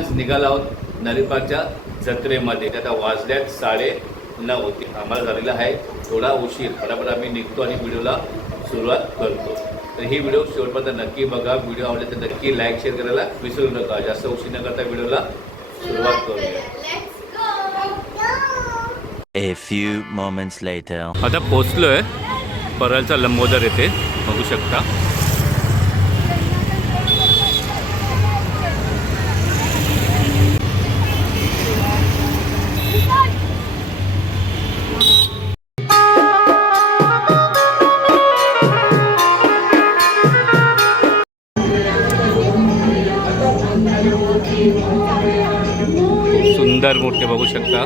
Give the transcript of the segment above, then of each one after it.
आम्ही आज निघालो आहोत नरिपाच्या जत्रेमध्ये. आता वाजल्यात साडे नऊ. होती आम्हाला झालेला आहे. थोडा उशीर. फटाफट आम्ही निघतो आणि व्हिडिओला सुरुवात करतो. तर ही व्हिडिओ शेवटपर्यंत नक्की बघा. व्हिडिओ आवडले तर नक्की लाईक शेअर करायला विसरू नका. जास्त उशीर न करता व्हिडिओला सुरुवात करूया. A few moments later. आता पोचलोय परळचा लंबोदर येथे. बघू शकता. मोठे बघू शकता.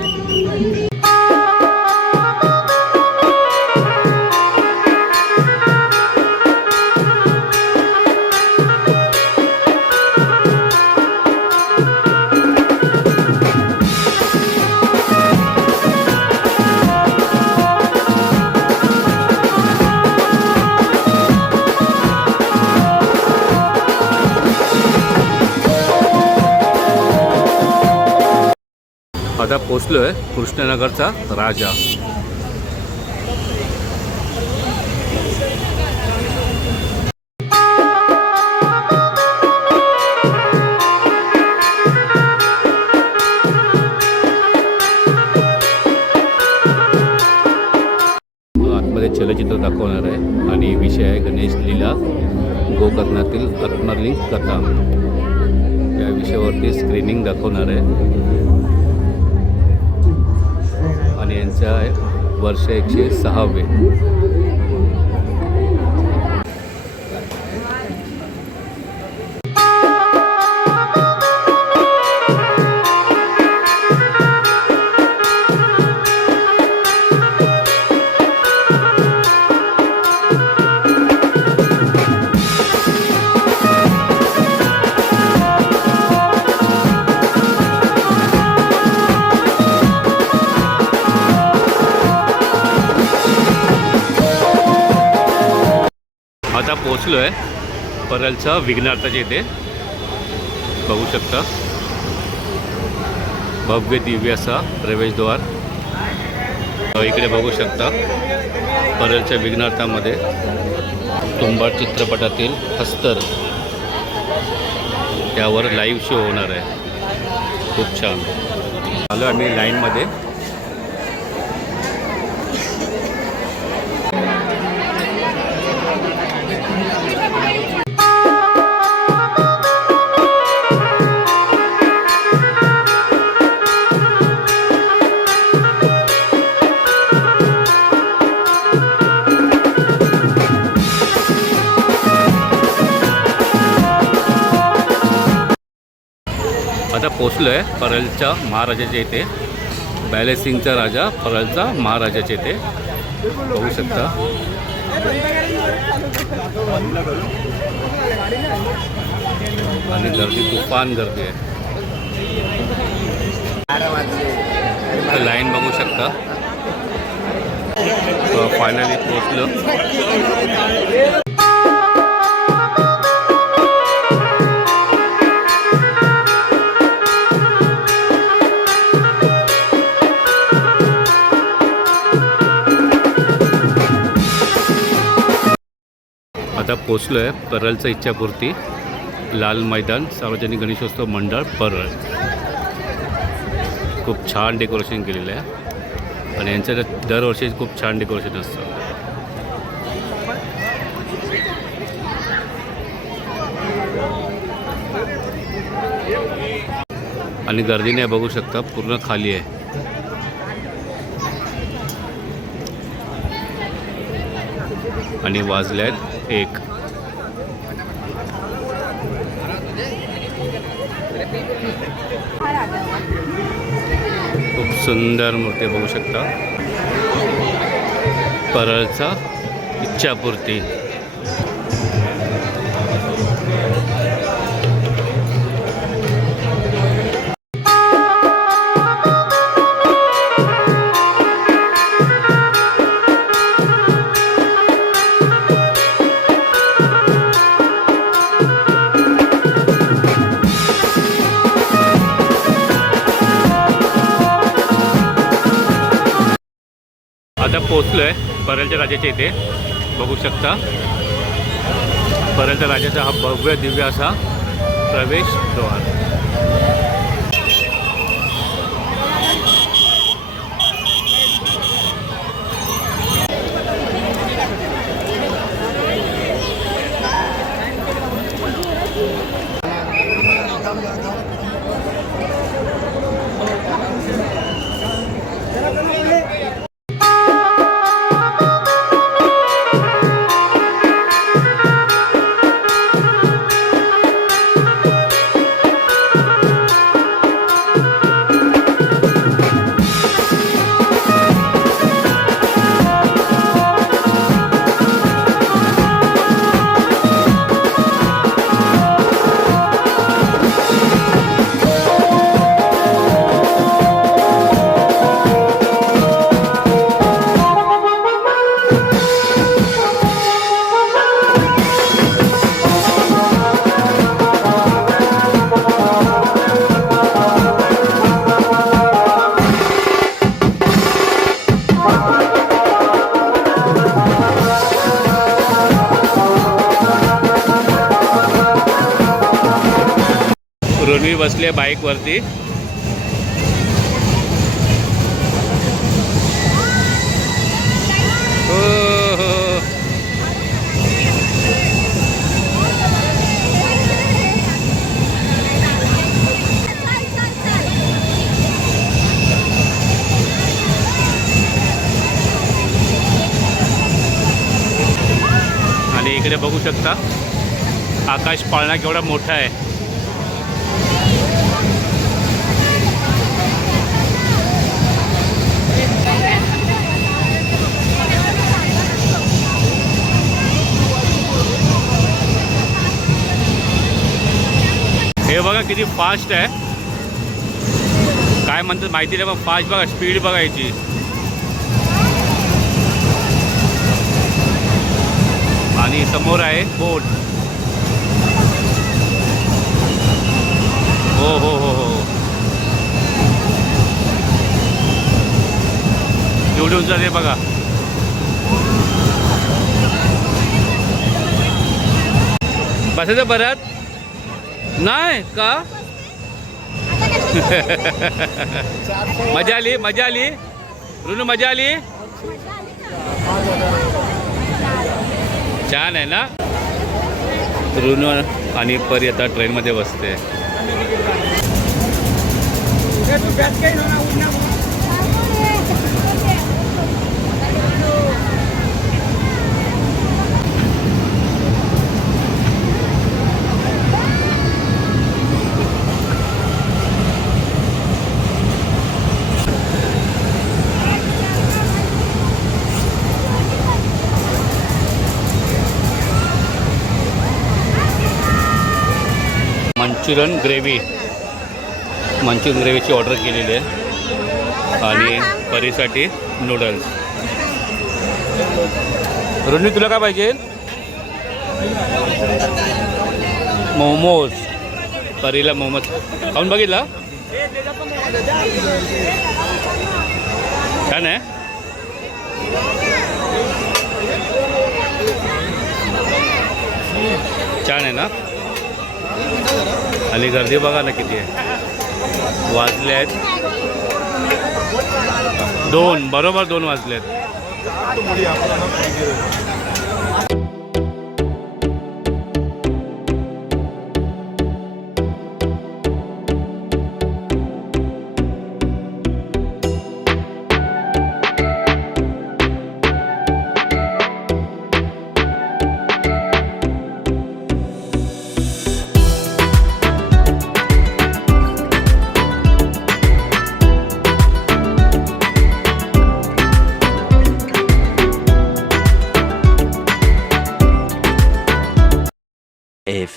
आता पोचलोय कृष्णनगरचा राजा. आतमध्ये चलचित्र दाखवणार आहे आणि विषय आहे गणेश लीला गोकर्णातील आत्मलिंग कथा. या विषयावरती स्क्रीनिंग दाखवणार आहे. यांचं आहे. वर्ष एकशे सहावे. आता पोचलो आहे परलचा विघ्नार्थाच्या इथे. बघू शकता. भव्य दिव्य असा प्रवेशद्वार. इकडे बघू शकता परलच्या विघ्नार्थामध्ये तुंबा चित्रपटातील हस्तर. त्यावर लाईव्ह शो होणार आहे. खूप छान. आलो आम्ही लाईनमध्ये पोचलो आहे परळच्या महाराजाच्या इथे. बॅलेसिंगचा राजा परळचा महाराजाच्या इथे. बघू शकता. आणि गर्दी तुफान गर्दी आहे. लाईन बघू शकता. फायनली पोचलो आता पोचलो आहे परळचं इच्छापूर्ती. लाल मैदान सार्वजनिक गणेशोत्सव मंडळ परळ. खूप छान डेकोरेशन केलेलं आहे. आणि यांचं तर दरवर्षी खूप छान डेकोरेशन असतं. आणि गर्दीने बघू शकता पूर्ण खाली आहे. आणि वाजल्या आहेत एक. खूप सुंदर मूर्ती बघू शकता. परळचा इच्छापूर्ती. पोचलो आहे परलच्या राजाच्या इथे. बघू शकता. परलच्या राजाचा हा भव्य दिव्य असा प्रवेशद्वार रणवीर बसले बाईकवरती. हो हो आणि इकडे बघू शकता आकाश पाळणा केवढा मोठा आहे. किती फास्ट आहे. काय म्हणतात माहिती नाही पण फास्ट बघा स्पीड बघायची. आणि समोर आहे बोट हो हो हो हो. एवढी उंच आहे बघा. बसायचं परत? नाही का? मजा आली मजा आली. रुनू मजा आली? छान आहे ना? रुनू आणि परी आता ट्रेनमध्ये बसते. Manchurian gravy. मंचुरियन ग्रेव्हीची ऑर्डर केलेली आहे. आणि परीसाठी नूडल्स. रुनी तुला काय पाहिजे? मोमोज. परीला मोमोज. खाऊन बघितला? छान आहे. छान आहे ना? आणि गर्दी बघा ना किती आहे. वाजले आहेत. दोन बरोबर दोन वाजले आहेत.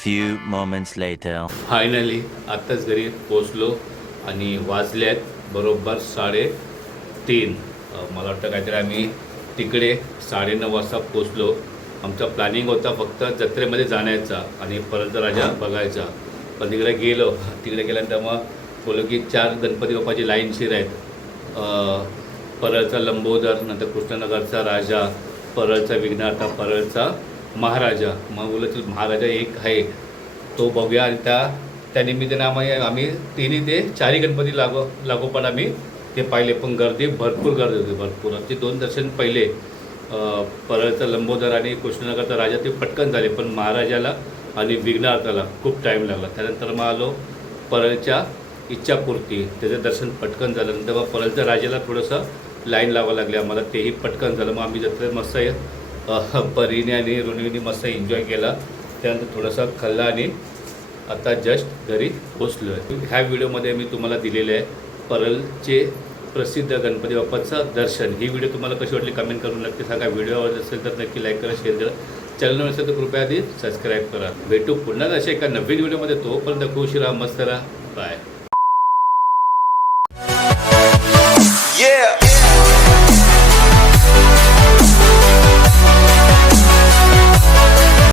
Few moments later. फायनली आत्ताच घरी पोचलो आणि वाजल्यात आहेत बरोबर साडे तीन मला वाटतं काहीतरी आम्ही तिकडे साडेनऊ वाजता पोचलो आमचा प्लॅनिंग होता फक्त जत्रेमध्ये जाण्याचा आणि परत राजा बघायचा. पण तिकडे गेलो. तिकडे गेल्यानंतर मग बोललो की चार गणपती बाप्पाची लाईनशीर आहेत. परळचा लंबोदर नंतर कृष्णनगरचा राजा परळचा विघ्नार्था परळचा महाराजा मग बोलतील महाराजा एक आहे. तो बघूया आणि त्या त्यानिमित्ताने आम्ही आम्ही तिन्ही ते चारही गणपती लागो लागोपाठ आम्ही ते पाहिले. पण गर्दी भरपूर गर्दी होती भरपूर. ते दोन दर्शन पहिले. परळचा लंबोदर आणि कृष्णनगरचा राजा ते पटकन झाले. पण महाराजाला आणि विघ्नार्थाला खूप टाईम लागला. त्यानंतर मग आलो परळच्या इच्छापूर्ती. त्याचं दर्शन पटकन झालं. नंतर मग परळच्या राजाला थोडंसं लाईन लावावं लागली. आम्हाला तेही पटकन झालं. मग आम्ही जत्रेत मस्त परीने आणि रोनिवनी मस्त एन्जॉय केला. त्यानंतर थोडासा खाल्ला आणि आता जस्ट घरी पोचलो आहे ह्या व्हिडिओमध्ये मी तुम्हाला दिलेले आहे परलचे प्रसिद्ध गणपती बाप्पाचं दर्शन. ही व्हिडिओ तुम्हाला कशी वाटली कमेंट करून नक्की सांगा. व्हिडिओ आवडत असेल तर नक्की लाईक करा शेअर करा. चॅनल असेल तर कृपया आधी सबस्क्राईब करा. भेटू पुन्हा अशा एका नवीन व्हिडिओमध्ये. तोपर्यंत खुश राहा मस्त राहा. बाय